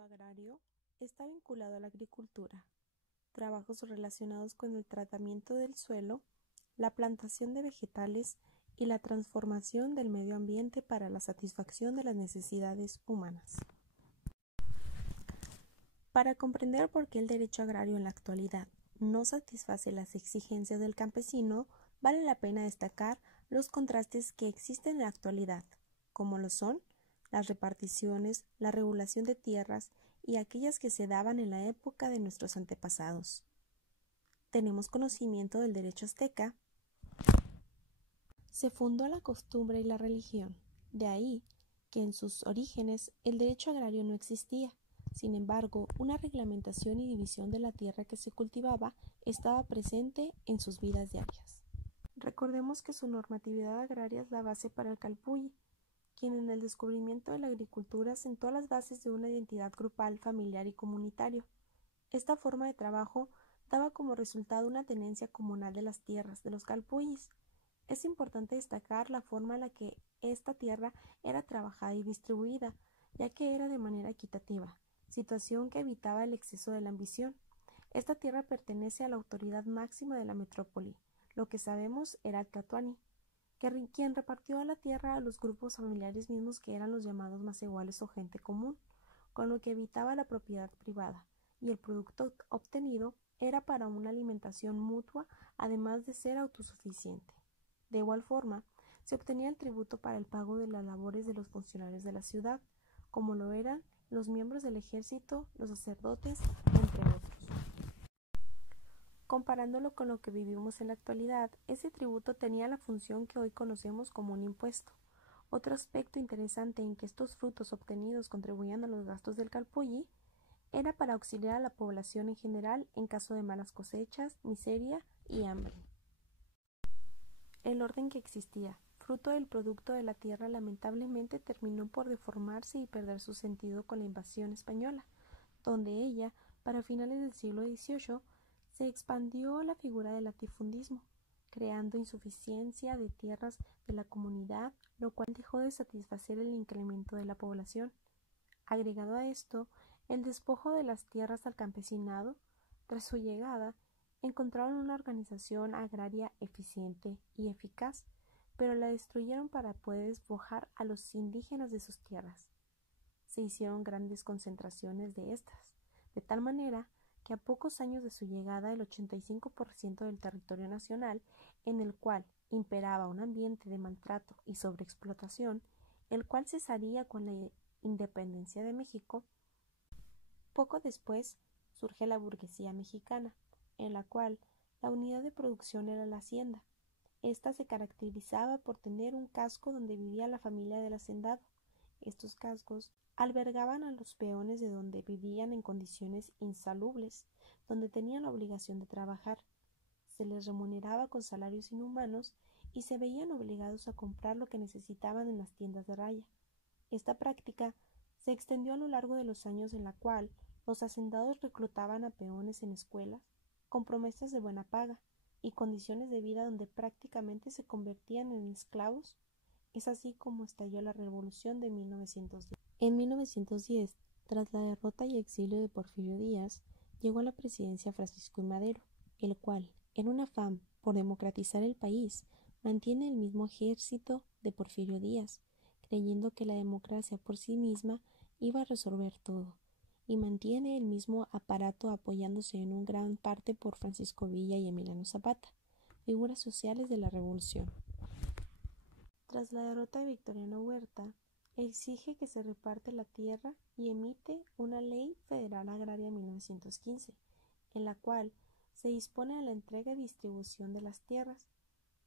Lo agrario está vinculado a la agricultura, trabajos relacionados con el tratamiento del suelo, la plantación de vegetales y la transformación del medio ambiente para la satisfacción de las necesidades humanas. Para comprender por qué el derecho agrario en la actualidad no satisface las exigencias del campesino, vale la pena destacar los contrastes que existen en la actualidad, como lo son las reparticiones, la regulación de tierras y aquellas que se daban en la época de nuestros antepasados. Tenemos conocimiento del derecho azteca. Se fundó la costumbre y la religión, de ahí que en sus orígenes el derecho agrario no existía. Sin embargo, una reglamentación y división de la tierra que se cultivaba estaba presente en sus vidas diarias. Recordemos que su normatividad agraria es la base para el Calpulli, quien en el descubrimiento de la agricultura sentó las bases de una identidad grupal, familiar y comunitario. Esta forma de trabajo daba como resultado una tenencia comunal de las tierras de los Calpullis. Es importante destacar la forma en la que esta tierra era trabajada y distribuida, ya que era de manera equitativa, situación que evitaba el exceso de la ambición. Esta tierra pertenece a la autoridad máxima de la metrópoli, lo que sabemos era el Tlatoani, quien repartió la tierra a los grupos familiares mismos que eran los llamados masehuales o gente común, con lo que evitaba la propiedad privada, y el producto obtenido era para una alimentación mutua, además de ser autosuficiente. De igual forma, se obtenía el tributo para el pago de las labores de los funcionarios de la ciudad, como lo eran los miembros del ejército, los sacerdotes, entre otros. Comparándolo con lo que vivimos en la actualidad, ese tributo tenía la función que hoy conocemos como un impuesto. Otro aspecto interesante en que estos frutos obtenidos contribuían a los gastos del Calpulli era para auxiliar a la población en general en caso de malas cosechas, miseria y hambre. El orden que existía, fruto del producto de la tierra, lamentablemente terminó por deformarse y perder su sentido con la invasión española, donde ella, para finales del siglo XVIII, se expandió la figura del latifundismo, creando insuficiencia de tierras de la comunidad, lo cual dejó de satisfacer el incremento de la población. Agregado a esto, el despojo de las tierras al campesinado, tras su llegada, encontraron una organización agraria eficiente y eficaz, pero la destruyeron para poder despojar a los indígenas de sus tierras. Se hicieron grandes concentraciones de estas, de tal manera que a pocos años de su llegada el 85% del territorio nacional, en el cual imperaba un ambiente de maltrato y sobreexplotación, el cual cesaría con la independencia de México. Poco después surge la burguesía mexicana, en la cual la unidad de producción era la hacienda. Esta se caracterizaba por tener un casco donde vivía la familia del hacendado. Estos cascos albergaban a los peones de donde vivían en condiciones insalubres, donde tenían la obligación de trabajar. Se les remuneraba con salarios inhumanos y se veían obligados a comprar lo que necesitaban en las tiendas de raya. Esta práctica se extendió a lo largo de los años, en la cual los hacendados reclutaban a peones en escuelas con promesas de buena paga y condiciones de vida donde prácticamente se convertían en esclavos. Es así como estalló la Revolución de 1910. En 1910, tras la derrota y exilio de Porfirio Díaz, llegó a la presidencia Francisco I. Madero, el cual, en un afán por democratizar el país, mantiene el mismo ejército de Porfirio Díaz, creyendo que la democracia por sí misma iba a resolver todo, y mantiene el mismo aparato apoyándose en una gran parte por Francisco Villa y Emiliano Zapata, figuras sociales de la revolución. Tras la derrota de Victoriano Huerta, exige que se reparte la tierra y emite una Ley Federal Agraria 1915, en la cual se dispone a la entrega y distribución de las tierras,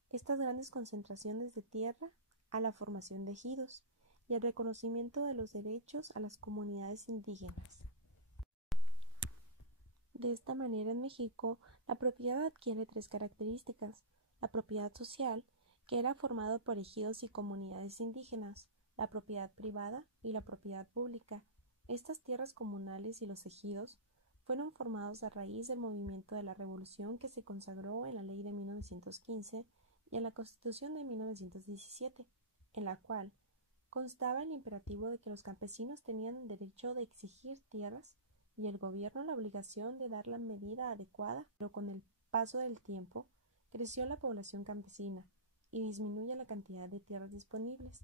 estas grandes concentraciones de tierra, a la formación de ejidos y el reconocimiento de los derechos a las comunidades indígenas. De esta manera, en México, la propiedad adquiere tres características: la propiedad social, que era formada por ejidos y comunidades indígenas, la propiedad privada y la propiedad pública. Estas tierras comunales y los ejidos fueron formados a raíz del movimiento de la Revolución, que se consagró en la Ley de 1915 y en la Constitución de 1917, en la cual constaba el imperativo de que los campesinos tenían el derecho de exigir tierras y el gobierno la obligación de dar la medida adecuada, pero con el paso del tiempo creció la población campesina y disminuye la cantidad de tierras disponibles.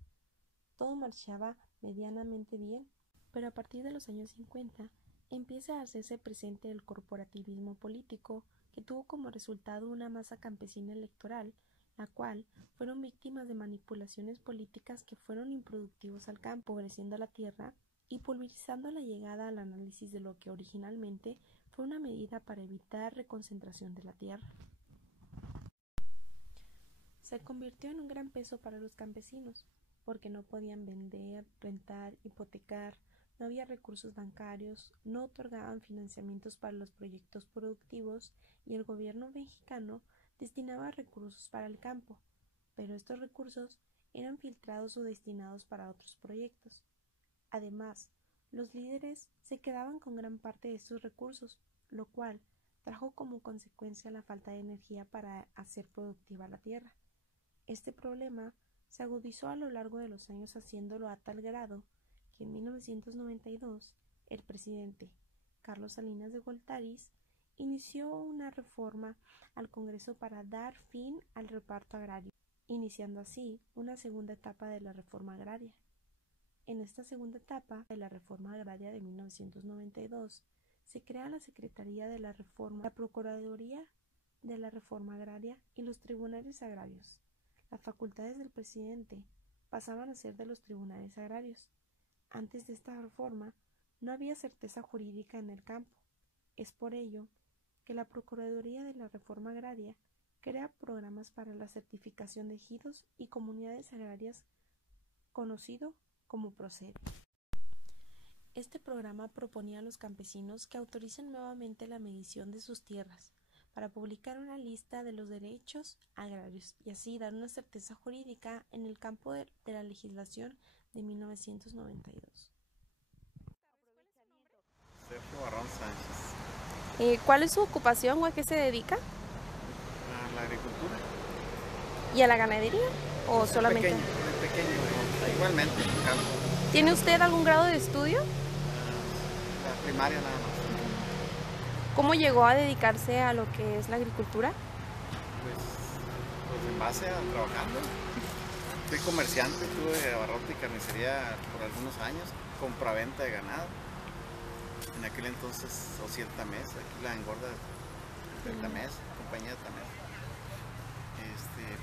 Todo marchaba medianamente bien, pero a partir de los años 50 empieza a hacerse presente el corporativismo político, que tuvo como resultado una masa campesina electoral, la cual fueron víctimas de manipulaciones políticas que fueron improductivos al campo, empobreciendo la tierra y pulverizando la llegada al análisis de lo que originalmente fue una medida para evitar reconcentración de la tierra. Se convirtió en un gran peso para los campesinos, porque no podían vender, rentar, hipotecar, no había recursos bancarios, no otorgaban financiamientos para los proyectos productivos y el gobierno mexicano destinaba recursos para el campo, pero estos recursos eran filtrados o destinados para otros proyectos. Además, los líderes se quedaban con gran parte de estos recursos, lo cual trajo como consecuencia la falta de energía para hacer productiva la tierra. Este problema se agudizó a lo largo de los años, haciéndolo a tal grado que en 1992 el presidente Carlos Salinas de Gortari inició una reforma al Congreso para dar fin al reparto agrario, iniciando así una segunda etapa de la reforma agraria. En esta segunda etapa de la reforma agraria de 1992 se crea la Secretaría de la Reforma, la Procuraduría de la Reforma Agraria y los Tribunales Agrarios. Las facultades del presidente pasaban a ser de los tribunales agrarios. Antes de esta reforma no había certeza jurídica en el campo. Es por ello que la Procuraduría de la Reforma Agraria crea programas para la certificación de ejidos y comunidades agrarias, conocido como PROCEDE. Este programa proponía a los campesinos que autoricen nuevamente la medición de sus tierras, para publicar una lista de los derechos agrarios y así dar una certeza jurídica en el campo de la legislación de 1992. Sergio Barrón Sánchez. ¿Cuál es su ocupación o a qué se dedica? A la agricultura. ¿Y a la ganadería? ¿O Desde solamente? pequeño, igualmente en el campo. ¿Tiene usted algún grado de estudio? La primaria nada más. ¿Cómo llegó a dedicarse a lo que es la agricultura? Pues en base a trabajando. Fui comerciante, tuve abarrote y carnicería por algunos años, compraventa de ganado. En aquel entonces, Tamés, aquí la engorda del Tamés, compañía de Tamés.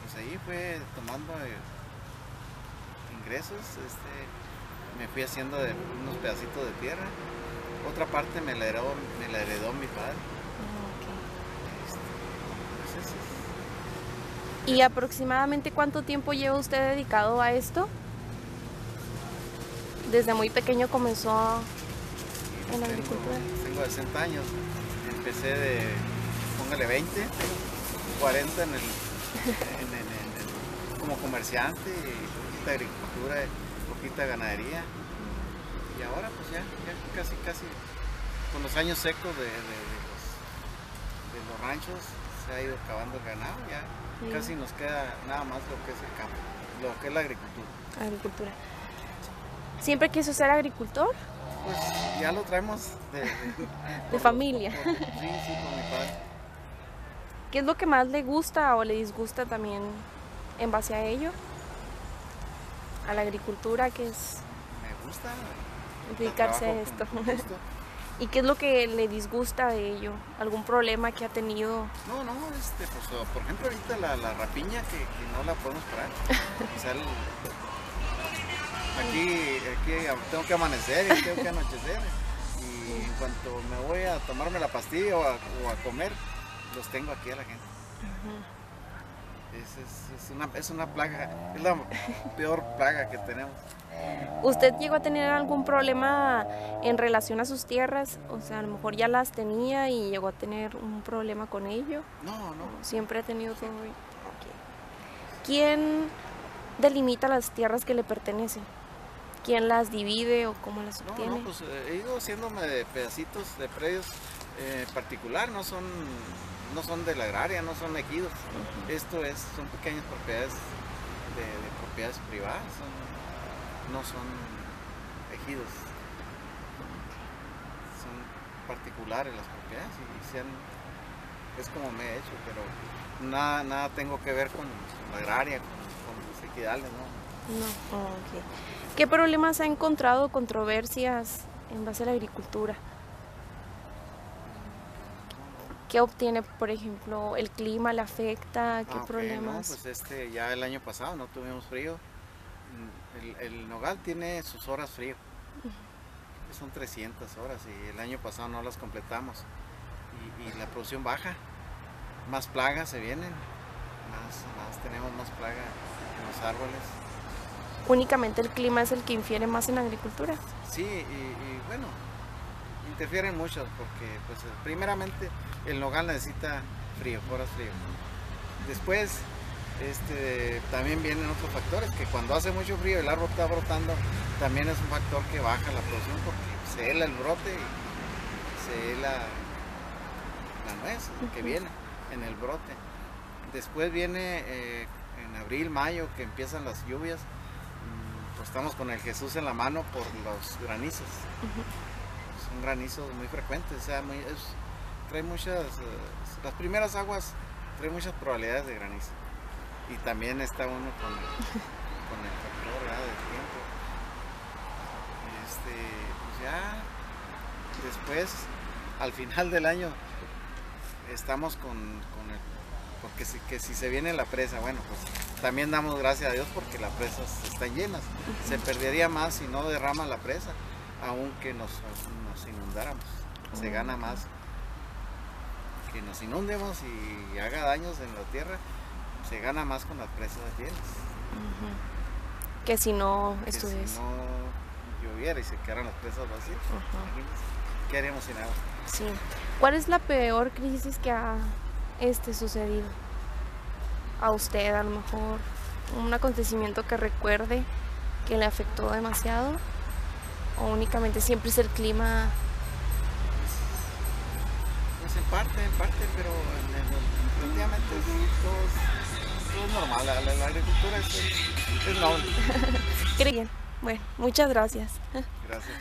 Pues ahí fue tomando ingresos, me fui haciendo de unos pedacitos de tierra. Otra parte me la heredó mi padre. Pues eso. ¿Y aproximadamente cuánto tiempo lleva usted dedicado a esto? Desde muy pequeño comenzó en la agricultura. Tengo 60 años. Empecé de, póngale 20, 40 como comerciante, poquita agricultura, poquita ganadería. Y ahora pues ya casi con los años secos de los ranchos se ha ido acabando el ganado, ya sí. Casi nos queda nada más lo que es el campo, lo que es la agricultura. Agricultura. ¿Siempre quiso ser agricultor? Pues ya lo traemos de familia. Sí, por mi padre. ¿Qué es lo que más le gusta o le disgusta también en base a ello? A la agricultura, que es... Me gusta dedicarse a esto. ¿Y qué es lo que le disgusta de ello? ¿Algún problema que ha tenido? No, pues por ejemplo ahorita la rapiña que no la podemos parar. O sea, aquí tengo que amanecer y tengo que anochecer. Y en cuanto me voy a tomarme la pastilla o a comer, los tengo aquí a la gente. Es una plaga, es la peor plaga que tenemos. ¿Usted llegó a tener algún problema en relación a sus tierras? O sea, a lo mejor ya las tenía y llegó a tener un problema con ello. No. ¿Siempre ha tenido todo? Okay. ¿Quién delimita las tierras que le pertenecen? ¿Quién las divide o cómo las obtiene? Pues he ido haciéndome de pedacitos de predios particular, no son de la agraria, no son ejidos. Son pequeñas propiedades de propiedades privadas. no son ejidos, son particulares las propiedades es como me he hecho, pero nada tengo que ver con la agraria, con los equidales, ¿no? No, ok. ¿Qué problemas ha encontrado, controversias en base a la agricultura? ¿Qué obtiene, por ejemplo, el clima le afecta? ¿Qué Ok, problemas? no, pues ya el año pasado no tuvimos frío. El nogal tiene sus horas frío, son 300 horas y el año pasado no las completamos. Y la producción baja, más plagas se vienen, tenemos más plaga en los árboles. ¿Únicamente el clima es el que infiere más en la agricultura? Sí, y bueno, interfieren mucho porque pues primeramente el nogal necesita frío, horas frío. Después también vienen otros factores, que cuando hace mucho frío el árbol está brotando, también es un factor que baja la producción porque se hela el brote y se hela la nuez que viene en el brote. Después viene en abril, mayo, que empiezan las lluvias, pues estamos con el Jesús en la mano por los granizos. Son granizos muy frecuentes, o sea, trae muchas, las primeras aguas trae muchas probabilidades de granizo. Y también está uno con el factor, ¿verdad?, del tiempo. Pues ya después, al final del año, estamos porque si se viene la presa, bueno, pues también damos gracias a Dios porque las presas están llenas. Se perdería más si no derrama la presa, aunque nos inundáramos. Se gana más que nos inundemos y haga daños en la tierra, se gana más con las presas llenas. Que si no estuviese. Si no lloviera y se quedaran las presas vacías, ¿qué haríamos sin agua? Sí. ¿Cuál es la peor crisis que ha sucedido a usted, a lo mejor? ¿Un acontecimiento que recuerde que le afectó demasiado? ¿O únicamente siempre es el clima? Pues en parte, pero definitivamente todo es normal. La agricultura es noble. Bien. Bueno, muchas gracias. Gracias.